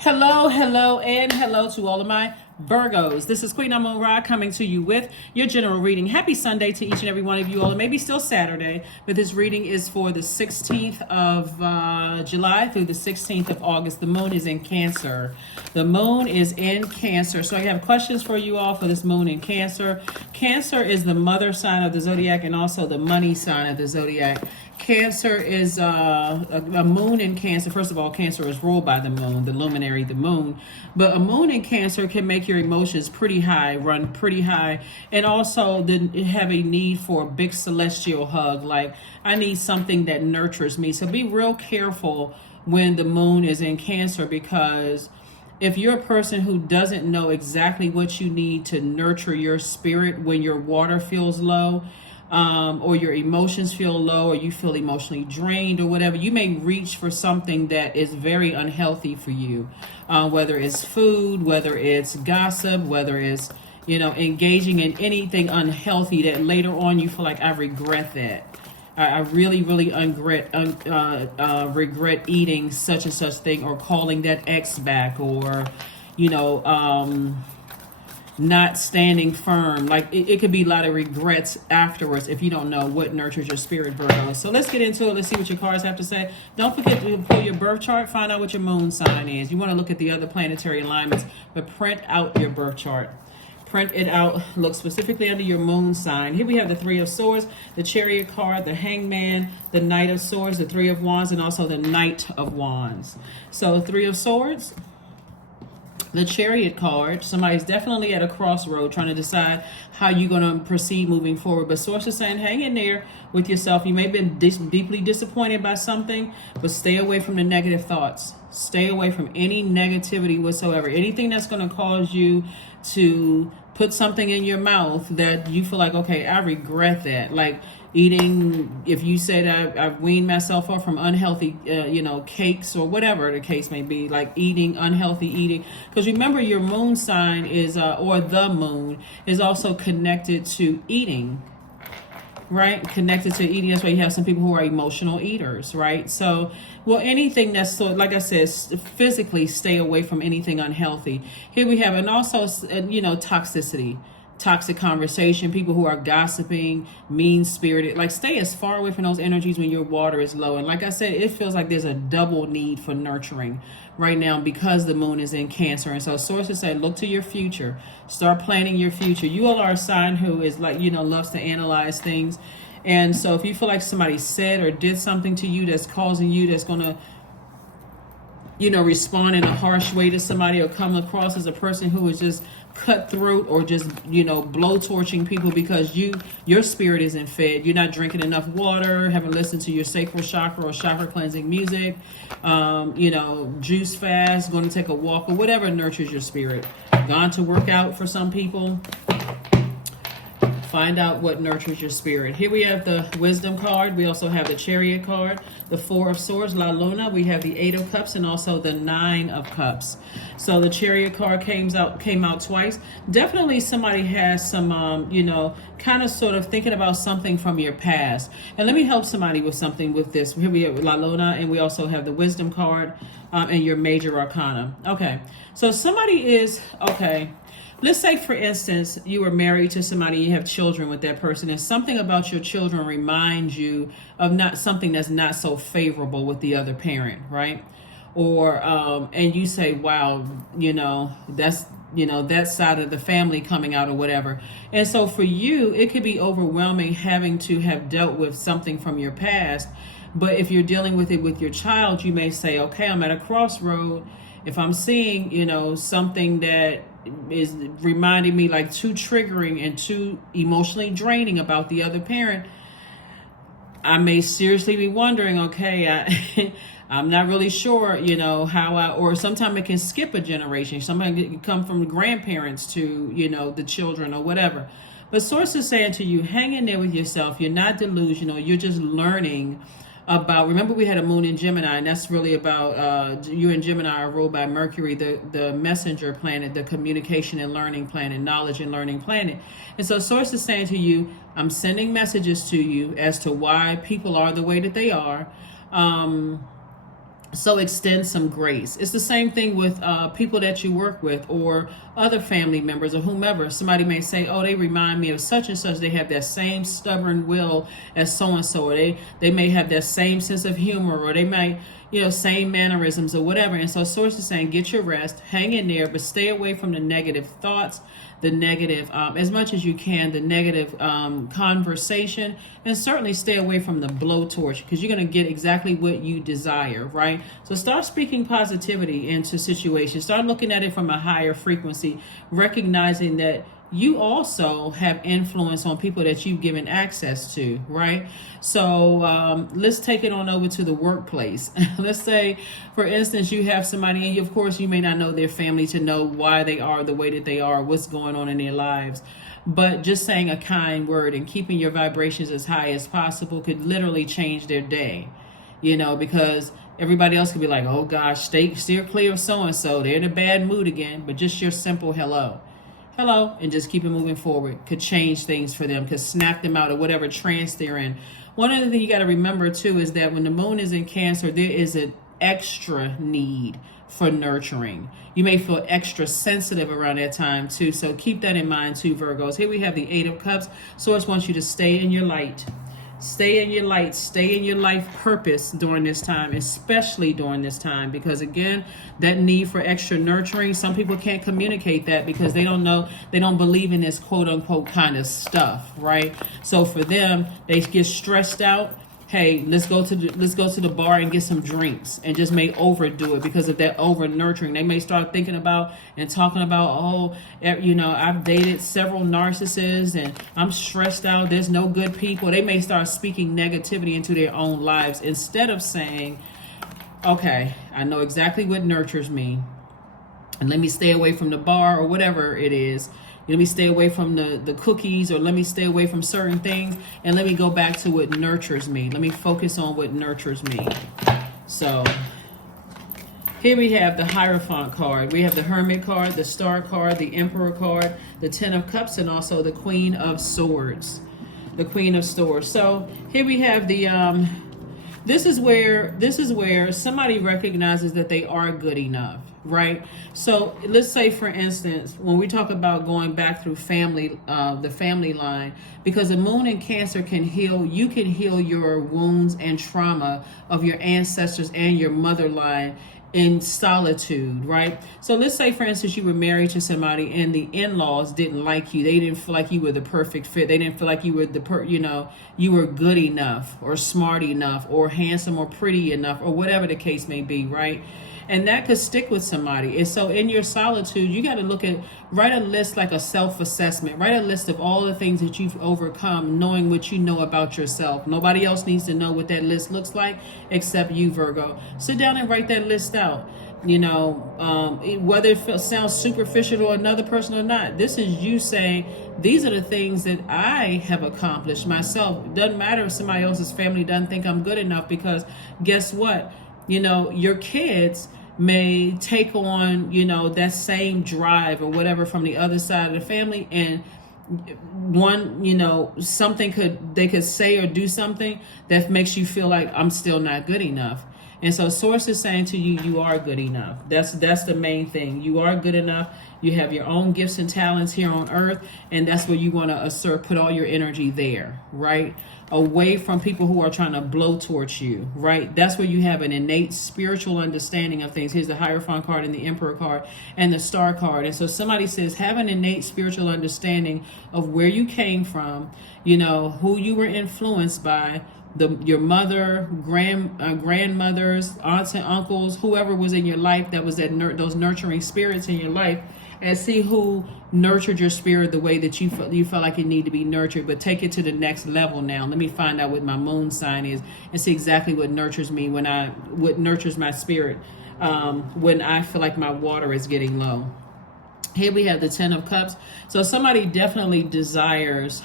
Hello, hello, and hello to all of my Virgos. This is Queen Amun Ra coming to you with your general reading. Happy Sunday to each and every one of you all. It may be still Saturday, but this reading is for the 16th of July through the 16th of August. The moon is in Cancer. The moon is in Cancer. So I have questions for you all for this moon in Cancer. Cancer is the mother sign of the Zodiac and also the money sign of the Zodiac. Cancer is a moon in Cancer. First of all, Cancer is ruled by the moon, the luminary, the moon. But a moon in Cancer can make your emotions pretty high, run pretty high, and also have a need for a big celestial hug. Like, I need something that nurtures me. So be real careful when the moon is in Cancer, because if you're a person who doesn't know exactly what you need to nurture your spirit when your water feels low, or your emotions feel low, or you feel emotionally drained or whatever, you may reach for something that is very unhealthy for you, whether it's food, whether it's gossip, whether it's engaging in anything unhealthy that later on you feel like, I regret that. I really, really regret eating such and such thing, or calling that ex back, or not standing firm. Like, it could be a lot of regrets afterwards if you don't know what nurtures your spirit, Virgo. So let's get into it. Let's see what your cards have to say. Don't forget to pull your birth chart. Find out what your moon sign is. You want to look at the other planetary alignments, but print out your birth chart. Print it out. Look specifically under your moon sign. Here we have the Three of Swords, the Chariot card, the Hangman, the Knight of Swords, the Three of Wands, and also the Knight of Wands. So Three of Swords, the Chariot card. Somebody's definitely at a crossroad trying to decide how you're going to proceed moving forward. But Source is saying, hang in there with yourself. You may have been deeply disappointed by something, but stay away from the negative thoughts. Stay away from any negativity whatsoever. Anything that's going to cause you to put something in your mouth that you feel like, okay, I regret that. Like eating, if you said I've weaned myself off from unhealthy, cakes or whatever the case may be, like eating unhealthy eating. Because remember, your moon sign is, or the moon is also connected to eating, right? Connected to eating. That's why you have some people who are emotional eaters, right? So, well, anything that's, so, like I said, physically stay away from anything unhealthy. Here we have, and also, toxicity. Toxic conversation, people who are gossiping, mean-spirited, like stay as far away from those energies when your water is low. And like I said, it feels like there's a double need for nurturing right now because the moon is in Cancer. And so sources say, look to your future, start planning your future. You all are a sign who is like, loves to analyze things. And so if you feel like somebody said or did something to you that's causing you, that's going to respond in a harsh way to somebody, or come across as a person who is just cutthroat, or just blowtorching people because your spirit isn't fed. You're not drinking enough water, haven't listened to your sacral chakra or chakra cleansing music, juice fast, going to take a walk, or whatever nurtures your spirit. Gone to work out for some people. Find out what nurtures your spirit. Here we have the Wisdom card. We also have the Chariot card, the Four of Swords, La Luna. We have the Eight of Cups and also the Nine of Cups. So the Chariot card came out twice. Definitely somebody has some, kind of sort of thinking about something from your past. And let me help somebody with something with this. Here we have La Luna, and we also have the Wisdom card and your Major Arcana. Okay, so somebody is, okay. Let's say, for instance, you are married to somebody, you have children with that person, and something about your children reminds you of not something that's not so favorable with the other parent, right? Or, and you say, wow, that's, that side of the family coming out or whatever. And so for you, it could be overwhelming having to have dealt with something from your past. But if you're dealing with it with your child, you may say, okay, I'm at a crossroad. If I'm seeing, something that is reminding me like too triggering and too emotionally draining about the other parent, I may seriously be wondering, okay, I'm not really sure, how or sometimes it can skip a generation. Sometimes it can come from the grandparents to, the children or whatever. But Source is saying to you, hang in there with yourself. You're not delusional. You're just learning about, remember we had a moon in Gemini, and that's really about you and Gemini are ruled by Mercury, the messenger planet, the communication and learning planet, knowledge and learning planet. And so Source is saying to you, I'm sending messages to you as to why people are the way that they are. So extend some grace. It's the same thing with people that you work with or other family members or whomever. Somebody may say, oh, they remind me of such and such. They have that same stubborn will as so-and-so. Or they may have that same sense of humor, or they might, same mannerisms or whatever. And so Source is saying, get your rest, hang in there, but stay away from the negative thoughts, the negative, as much as you can, the negative conversation, and certainly stay away from the blowtorch, because you're going to get exactly what you desire, right? So start speaking positivity into situations. Start looking at it from a higher frequency, recognizing that you also have influence on people that you've given access to, right? So let's take it on over to the workplace. Let's say, for instance, you have somebody, and of course you may not know their family to know why they are the way that they are, what's going on in their lives. But just saying a kind word and keeping your vibrations as high as possible could literally change their day, because everybody else could be like, oh gosh, steer clear of so-and-so. They're in a bad mood again. But just your simple hello, and just keep it moving forward could change things for them, could snap them out of whatever trance they're in. One other thing you got to remember too is that when the moon is in Cancer, there is an extra need for nurturing. You may feel extra sensitive around that time too, so keep that in mind too, Virgos. Here we have the Eight of Cups. Source wants you to stay in your light. Stay in your light, stay in your life purpose during this time, especially during this time, because again, that need for extra nurturing, some people can't communicate that because they don't know, they don't believe in this quote unquote kind of stuff, right? So for them, they get stressed out. Hey, let's go to the bar and get some drinks, and just may overdo it because of that over nurturing. They may start thinking about and talking about, oh, I've dated several narcissists and I'm stressed out. There's no good people. They may start speaking negativity into their own lives instead of saying, okay, I know exactly what nurtures me, and let me stay away from the bar or whatever it is. Let me stay away from the cookies, or let me stay away from certain things, and let me go back to what nurtures me. Let me focus on what nurtures me. So here we have the Hierophant card. We have the Hermit card, the Star card, the Emperor card, the Ten of Cups, and also the Queen of Swords. The Queen of Swords. So here we have the this is where somebody recognizes that they are good enough, right? So let's say, for instance, when we talk about going back through family, the family line, because the moon in Cancer can heal, you can heal your wounds and trauma of your ancestors and your mother line in solitude, right? So let's say, for instance, you were married to somebody and the in-laws didn't like you. They didn't feel like you were the perfect fit. They didn't feel like you were you were good enough or smart enough or handsome or pretty enough or whatever the case may be, right? And that could stick with somebody. And so in your solitude, you got to write a list, like a self-assessment. Write a list of all the things that you've overcome, knowing what you know about yourself. Nobody else needs to know what that list looks like except you, Virgo. Sit down and write that list out. Whether it sounds superficial to another person or not, this is you saying, these are the things that I have accomplished myself. It doesn't matter if somebody else's family doesn't think I'm good enough, because guess what? Your kids may take on, that same drive or whatever from the other side of the family, and they could say or do something that makes you feel like I'm still not good enough. And so Source is saying to you, you are good enough. That's the main thing. You are good enough. You have your own gifts and talents here on earth, and that's where you want to put all your energy there, right? Away from people who are trying to blowtorch you, right? That's where you have an innate spiritual understanding of things. Here's the Hierophant card and the Emperor card and the Star card. And so somebody says, have an innate spiritual understanding of where you came from, who you were influenced by, your mother, grandmothers, aunts and uncles, whoever was in your life that was those nurturing spirits in your life, and see who nurtured your spirit the way that you felt like it needed to be nurtured. But take it to the next level now. Let me find out what my moon sign is and see exactly what nurtures me, what nurtures my spirit when I feel like my water is getting low. Here we have the Ten of Cups. So somebody definitely desires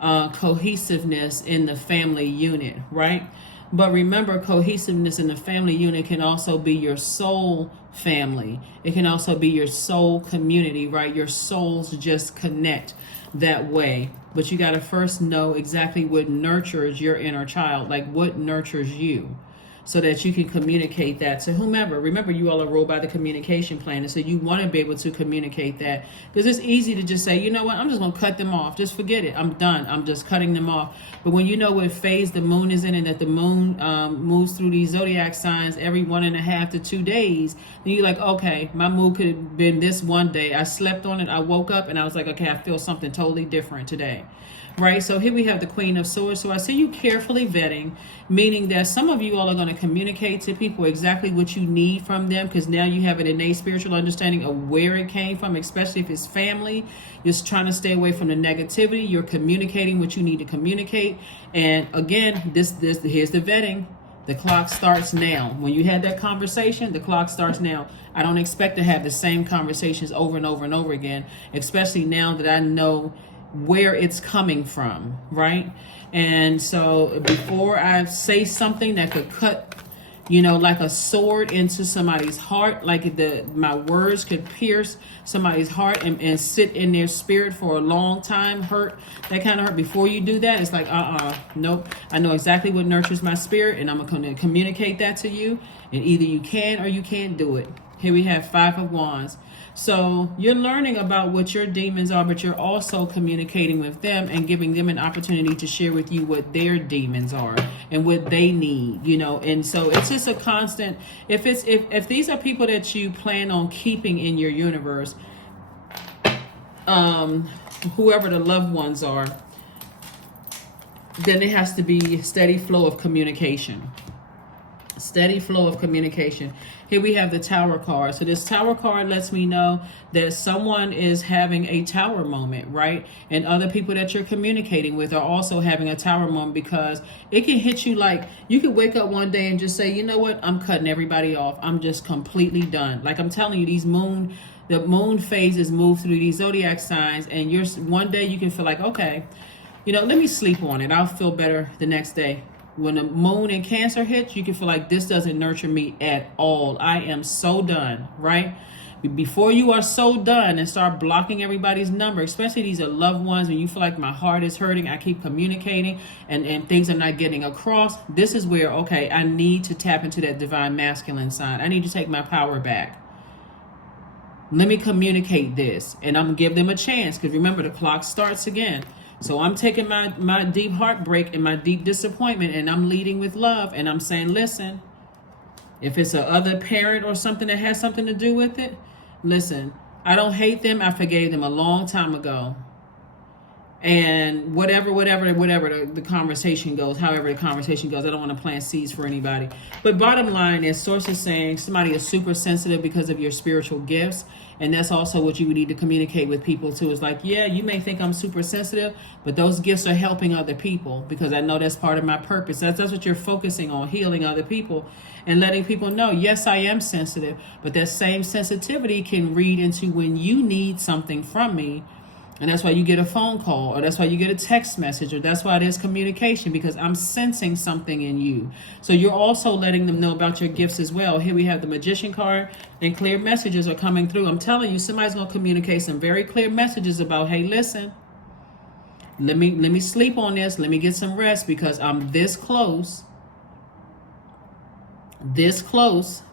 cohesiveness in the family unit, right? But remember, cohesiveness in the family unit can also be your soul family. It can also be your soul community, right? Your souls just connect that way. But you got to first know exactly what nurtures your inner child, like what nurtures you. so that you can communicate that to whomever. Remember, you all are ruled by the communication plan, and so you want to be able to communicate that, because it's easy to just say, you know what, I'm just going to cut them off. Just forget it. I'm done. I'm just cutting them off. But when you know what phase the moon is in, and that the moon moves through these zodiac signs every 1.5 to 2 days, then you're like, okay, my mood could have been this one day. I slept on it. I woke up and I was like, okay, I feel something totally different today. Right? So here we have the Queen of Swords. So I see you carefully vetting, meaning that some of you all are going to communicate to people exactly what you need from them, because now you have an innate spiritual understanding of where it came from, especially if it's family. You're trying to stay away from the negativity. You're communicating what you need to communicate. And again, here's the vetting. The clock starts now. When you had that conversation, the clock starts now. I don't expect to have the same conversations over and over and over again, especially now that I know where it's coming from, right? And so before I say something that could cut, like a sword into somebody's heart, like my words could pierce somebody's heart and sit in their spirit for a long time, hurt, that kind of hurt. Before you do that, it's like, nope. I know exactly what nurtures my spirit, and I'm going to communicate that to you, and either you can or you can't do it. Here we have 5 of Wands. So you're learning about what your demons are, but you're also communicating with them and giving them an opportunity to share with you what their demons are and what they need, and so it's just a constant. If these are people that you plan on keeping in your universe, whoever the loved ones are, then it has to be steady flow of communication. Steady flow of communication. Here we have the Tower card. So this Tower card lets me know that someone is having a Tower moment, right? And other people that you're communicating with are also having a Tower moment, because it can hit you like you could wake up one day and just say, you know what? I'm cutting everybody off. I'm just completely done. Like I'm telling you, the moon phases move through these zodiac signs, and one day you can feel like, okay, let me sleep on it. I'll feel better the next day. When the moon in Cancer hits, you can feel like this doesn't nurture me at all. I am so done, right? Before you are so done and start blocking everybody's number, especially these are loved ones, and you feel like my heart is hurting, I keep communicating and things are not getting across. This is where, okay, I need to tap into that divine masculine side. I need to take my power back. Let me communicate this, and I'm going to give them a chance, because remember, the clock starts again. So I'm taking my deep heartbreak and my deep disappointment, and I'm leading with love, and I'm saying, listen, if it's a other parent or something that has something to do with it, listen, I don't hate them. I forgave them a long time ago. And whatever the conversation goes, however the conversation goes, I don't want to plant seeds for anybody. But bottom line is, Source is saying somebody is super sensitive because of your spiritual gifts. And that's also what you would need to communicate with people too. Is like, yeah, you may think I'm super sensitive, but those gifts are helping other people, because I know that's part of my purpose. That's what you're focusing on, healing other people and letting people know, yes, I am sensitive, but that same sensitivity can read into when you need something from me. And that's why you get a phone call, or that's why you get a text message, or that's why there's communication, because I'm sensing something in you. So you're also letting them know about your gifts as well. Here we have the Magician card, and clear messages are coming through. I'm telling you, somebody's going to communicate some very clear messages about, hey, listen, let me sleep on this. Let me get some rest, because I'm this close,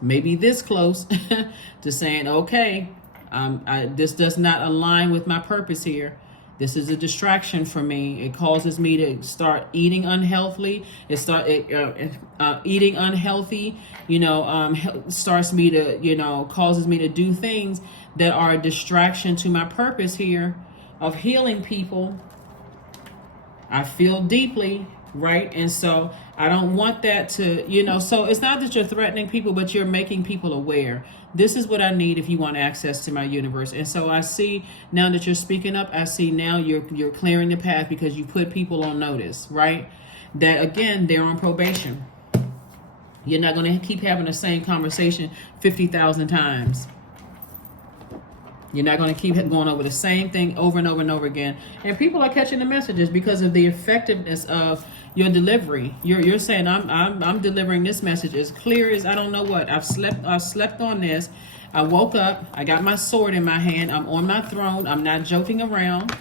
maybe this close to saying, okay, this does not align with my purpose here. This is a distraction for me. It causes me to start eating unhealthily. Eating unhealthy, starts me to, causes me to do things that are a distraction to my purpose here of healing people. I feel deeply, right? And so I don't want that to, so it's not that you're threatening people, but you're making people aware. This is what I need if you want access to my universe. And so I see now that you're speaking up, I see now you're clearing the path, because you put people on notice, right? That again, they're on probation. You're not going to keep having the same conversation 50,000 times. You're not going to keep going over the same thing over and over and over again. And people are catching the messages because of the effectiveness of your delivery. You're saying, I'm delivering this message as clear as I don't know what. I slept on this. I woke up. I got my sword in my hand. I'm on my throne. I'm not joking around.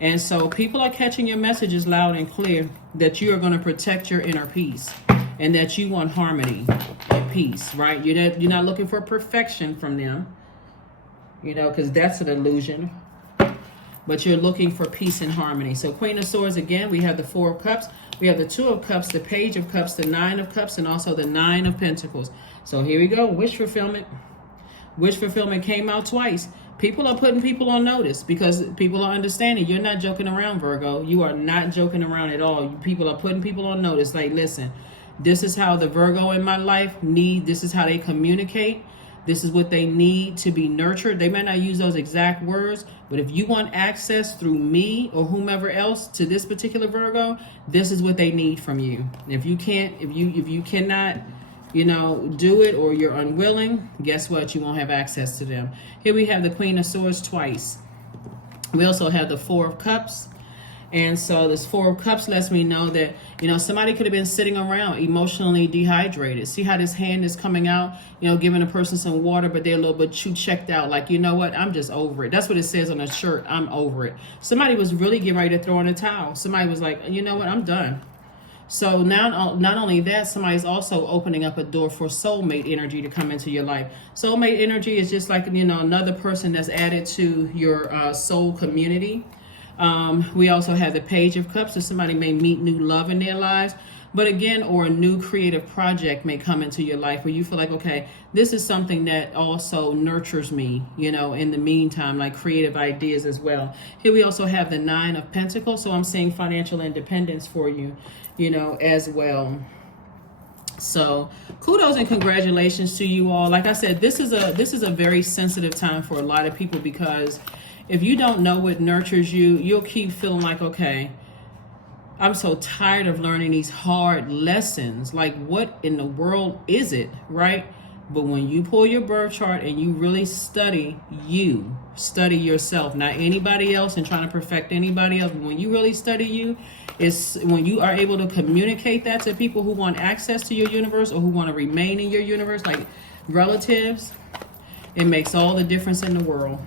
And so people are catching your messages loud and clear, that you are going to protect your inner peace. and that you want harmony and peace, right? You're not looking for perfection from them, you know, because that's an illusion. But you're looking for peace and harmony. So Queen of Swords, again, we have the Four of Cups, we have the Two of Cups, the Page of Cups, the Nine of Cups, and also the Nine of Pentacles. So here we go, wish fulfillment. Wish fulfillment came out twice. People are putting people on notice because people are understanding. You're not joking around, Virgo. You are not joking around at all. People are putting people on notice. Like, listen, this is how the Virgo in my life this is how they communicate. This is what they need to be nurtured. They might not use those exact words, but if you want access through me or whomever else to this particular Virgo, this is what they need from you. If you cannot, you know, do it, or you're unwilling, guess what? You won't have access to them. Here we have the Queen of Swords twice. We also have the Four of Cups. And so this Four of Cups lets me know that, you know, somebody could have been sitting around emotionally dehydrated. See how this hand is coming out, you know, giving a person some water, but they're a little bit too checked out. Like, you know what? I'm just over it. That's what it says on the shirt. I'm over it. Somebody was really getting ready to throw in a towel. Somebody was like, you know what? I'm done. So now, not only that, somebody's also opening up a door for soulmate energy to come into your life. Soulmate energy is just like, you know, another person that's added to your soul community. We also have the Page of Cups, so somebody may meet new love in their lives. But again, or a new creative project may come into your life where you feel like, okay, this is something that also nurtures me, you know, in the meantime, like creative ideas as well. Here we also have the Nine of Pentacles, so I'm seeing financial independence for you, you know, as well. So kudos and congratulations to you all. Like I said, this is a very sensitive time for a lot of people, because if you don't know what nurtures you, you'll keep feeling like, okay, I'm so tired of learning these hard lessons. Like, what in the world is it, right? But when you pull your birth chart and you really study yourself, not anybody else and trying to perfect anybody else. But when you really study you, it's when you are able to communicate that to people who want access to your universe or who want to remain in your universe, like relatives, it makes all the difference in the world.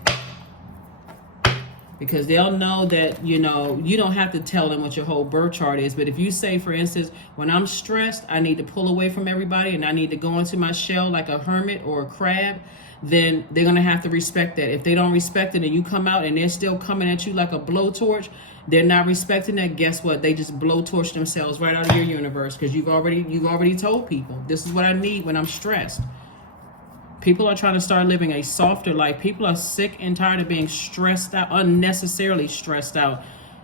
Because they'll know that, you know, you don't have to tell them what your whole birth chart is. But if you say, for instance, when I'm stressed, I need to pull away from everybody and I need to go into my shell like a hermit or a crab, then they're going to have to respect that. If they don't respect it and you come out and they're still coming at you like a blowtorch, they're not respecting that. Guess what? They just blowtorch themselves right out of your universe, because you've already told people, this is what I need when I'm stressed. People are trying to start living a softer life. People are sick and tired of being stressed out, unnecessarily stressed out,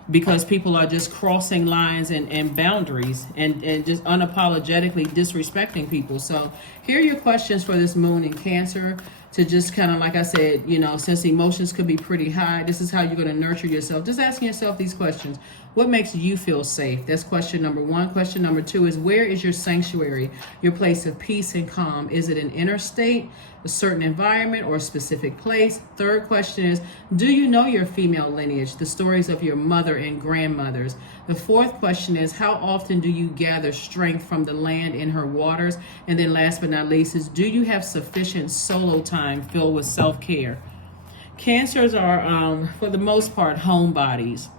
because people are just crossing lines and boundaries and just unapologetically disrespecting people. So here are your questions for this moon in Cancer, to just kind of, like I said, you know, since emotions could be pretty high, this is how you're going to nurture yourself. Just asking yourself these questions. What makes you feel safe? That's question number one. Question number two is, where is your sanctuary, your place of peace and calm? Is it an inner state, a certain environment, or a specific place? Third question is, do you know your female lineage, the stories of your mother and grandmothers? The fourth question is, how often do you gather strength from the land in her waters? And then last but not least is, do you have sufficient solo time filled with self-care? Cancers are, for the most part, homebodies.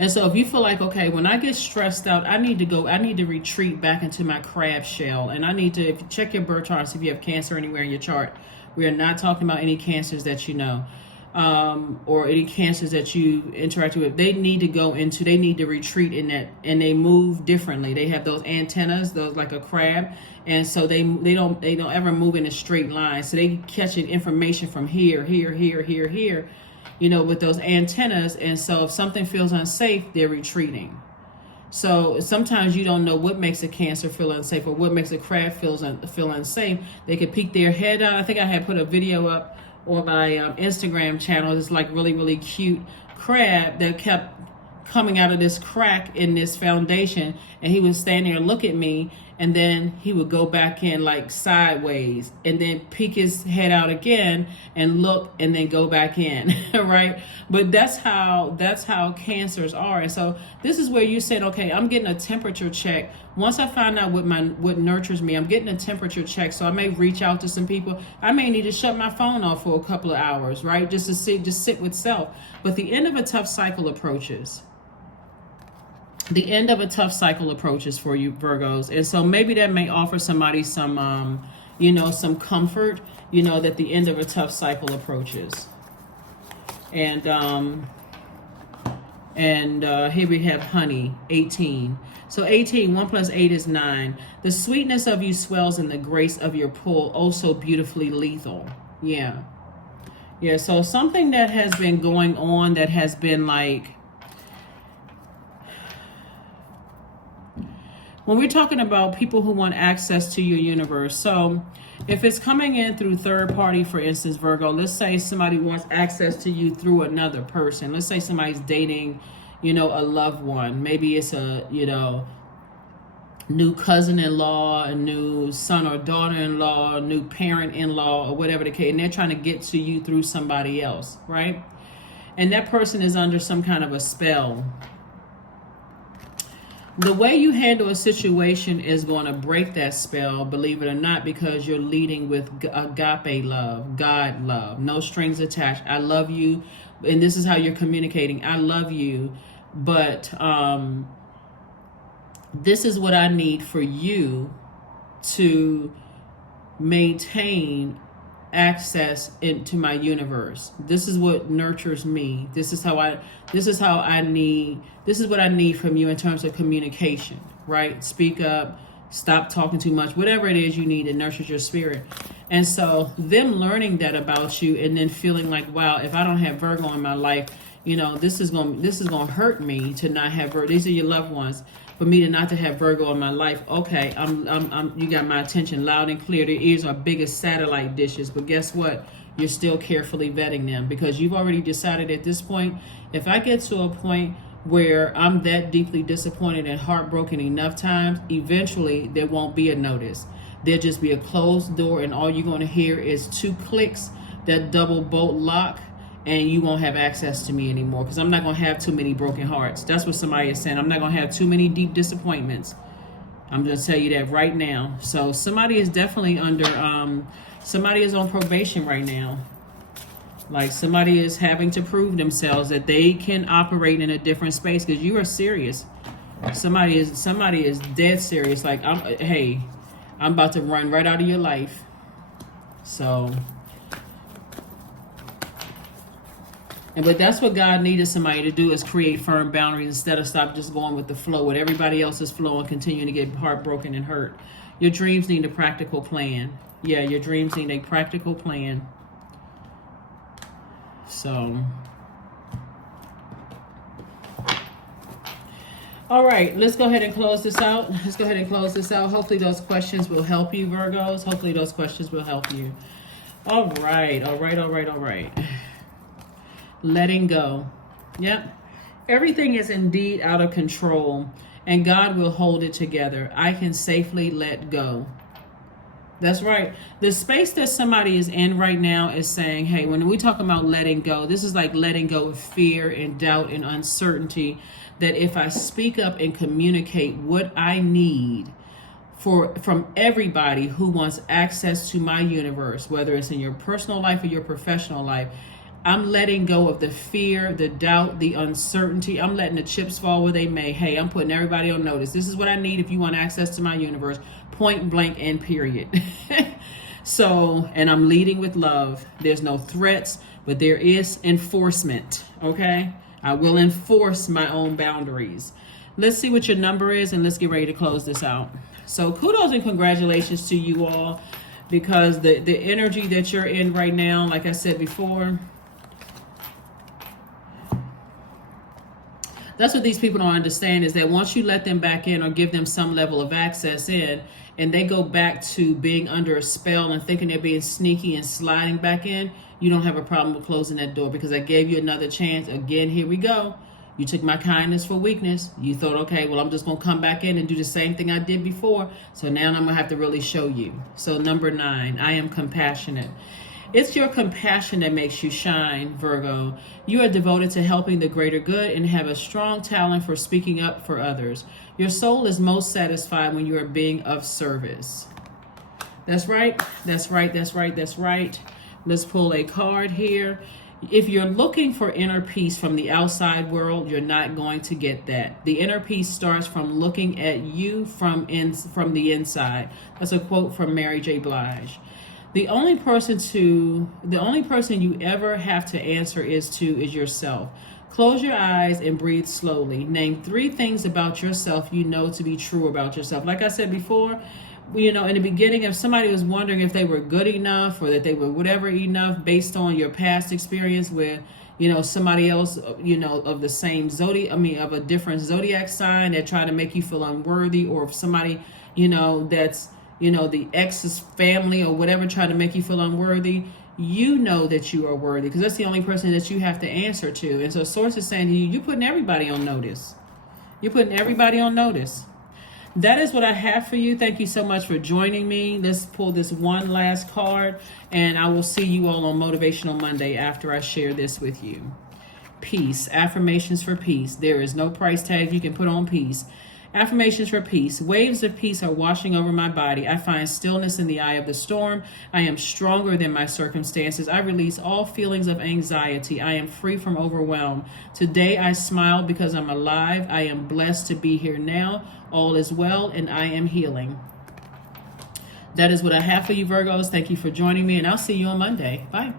And so if you feel like, okay, when I get stressed out, I need to retreat back into my crab shell. And I need to, if you check your birth chart, see if you have Cancer anywhere in your chart. We are not talking about any cancers that you know, or any cancers that you interact with. They need to retreat in that, and they move differently. They have those antennas, those like a crab. And so they don't ever move in a straight line. So they catching information from here, you know, with those antennas. And so if something feels unsafe, they're retreating. So sometimes you don't know what makes a Cancer feel unsafe or what makes a crab feel unsafe. They could peek their head out. I think I had put a video up on my Instagram channel. It's like really, really cute crab that kept coming out of this crack in this foundation, and he would stand there and look at me, and then he would go back in like sideways and then peek his head out again and look and then go back in. Right? But that's how cancers are. And so this is where you said, okay, I'm getting a temperature check. Once I find out what nurtures me, I'm getting a temperature check. So I may reach out to some people. I may need to shut my phone off for a couple of hours, right? Just sit with self. But the end of a tough cycle approaches. The end of a tough cycle approaches for you, Virgos. And so maybe that may offer somebody some, some comfort, that the end of a tough cycle approaches. And here we have honey, 18. So 18, 1 plus 8 is 9. The sweetness of you swells in the grace of your pull, oh so beautifully lethal. Yeah. Yeah, so something that has been going on that has been like, when we're talking about people who want access to your universe, so if it's coming in through third party, for instance, Virgo, let's say somebody wants access to you through another person. Let's say somebody's dating, a loved one. Maybe it's a, new cousin-in-law, a new son or daughter-in-law, a new parent-in-law, or whatever the case, and they're trying to get to you through somebody else, right? And that person is under some kind of a spell. The way you handle a situation is going to break that spell, believe it or not, because you're leading with agape love, God love, no strings attached. I love you, and this is how you're communicating. I love you, but this is what I need for you to maintain access into my universe. This is what nurtures me. This is what I need from you in terms of communication, right? Speak up, stop talking too much, whatever it is you need that nurtures your spirit. And so them learning that about you and then feeling like, wow, if I don't have Virgo in my life, this is going to hurt me to not have Virgo. These are your loved ones. For me to not to have Virgo in my life, okay, you got my attention loud and clear. Their ears are big as satellite dishes, but guess what? You're still carefully vetting them because you've already decided at this point, if I get to a point where I'm that deeply disappointed and heartbroken enough times, eventually there won't be a notice. There'll just be a closed door and all you're going to hear is 2 clicks, that double bolt lock, and you won't have access to me anymore because I'm not going to have too many broken hearts. That's what somebody is saying. I'm not going to have too many deep disappointments. I'm going to tell you that right now. So somebody is definitely somebody is on probation right now. Like somebody is having to prove themselves that they can operate in a different space because you are serious. Somebody is dead serious. Like, I'm about to run right out of your life. So... But that's what God needed somebody to do, is create firm boundaries instead of stop just going with the flow with everybody else's flow and continue to get heartbroken and hurt. Your dreams need a practical plan. Yeah, your dreams need a practical plan. So, all right, let's go ahead and close this out. Hopefully those questions will help you, Virgos. Hopefully those questions will help you. All right. Letting go. Yep. Everything is indeed out of control, and God will hold it together. I can safely let go. That's right. The space that somebody is in right now is saying, hey, when we talk about letting go, this is like letting go of fear and doubt and uncertainty, that if I speak up and communicate what I need from everybody who wants access to my universe, whether it's in your personal life or your professional life, I'm letting go of the fear, the doubt, the uncertainty. I'm letting the chips fall where they may. Hey, I'm putting everybody on notice. This is what I need if you want access to my universe. Point blank and period. So, and I'm leading with love. There's no threats, but there is enforcement. Okay? I will enforce my own boundaries. Let's see what your number is and let's get ready to close this out. So kudos and congratulations to you all, because the energy that you're in right now, like I said before, that's what these people don't understand, is that once you let them back in or give them some level of access in, and they go back to being under a spell and thinking they're being sneaky and sliding back in, you don't have a problem with closing that door, because I gave you another chance. Again, here we go. You took my kindness for weakness. You thought, okay, well, I'm just going to come back in and do the same thing I did before. So now I'm going to have to really show you. So number 9, I am compassionate. It's your compassion that makes you shine, Virgo. You are devoted to helping the greater good and have a strong talent for speaking up for others. Your soul is most satisfied when you are being of service. That's right. That's right. That's right. That's right. Let's pull a card here. If you're looking for inner peace from the outside world, you're not going to get that. The inner peace starts from looking at you from the inside. That's a quote from Mary J. Blige. The only person you ever have to answer is yourself. Close your eyes and breathe slowly. Name 3 things about yourself you know to be true about yourself. Like I said before, in the beginning, if somebody was wondering if they were good enough or that they were whatever enough based on your past experience with, somebody else, of the same of a different zodiac sign that try to make you feel unworthy, or if somebody, that's, the ex's family or whatever try to make you feel unworthy, you know that you are worthy, because that's the only person that you have to answer to. And so Source is saying to you, you're putting everybody on notice. You're putting everybody on notice. That is what I have for you. Thank you so much for joining me. Let's pull this one last card, and I will see you all on Motivational Monday after I share this with you. Peace. Affirmations for peace. There is no price tag you can put on peace. Affirmations for peace. Waves of peace are washing over my body. I find stillness in the eye of the storm. I am stronger than my circumstances. I release all feelings of anxiety. I am free from overwhelm. Today I smile because I'm alive. I am blessed to be here now. All is well, and I am healing. That is what I have for you, Virgos. Thank you for joining me, and I'll see you on Monday. Bye.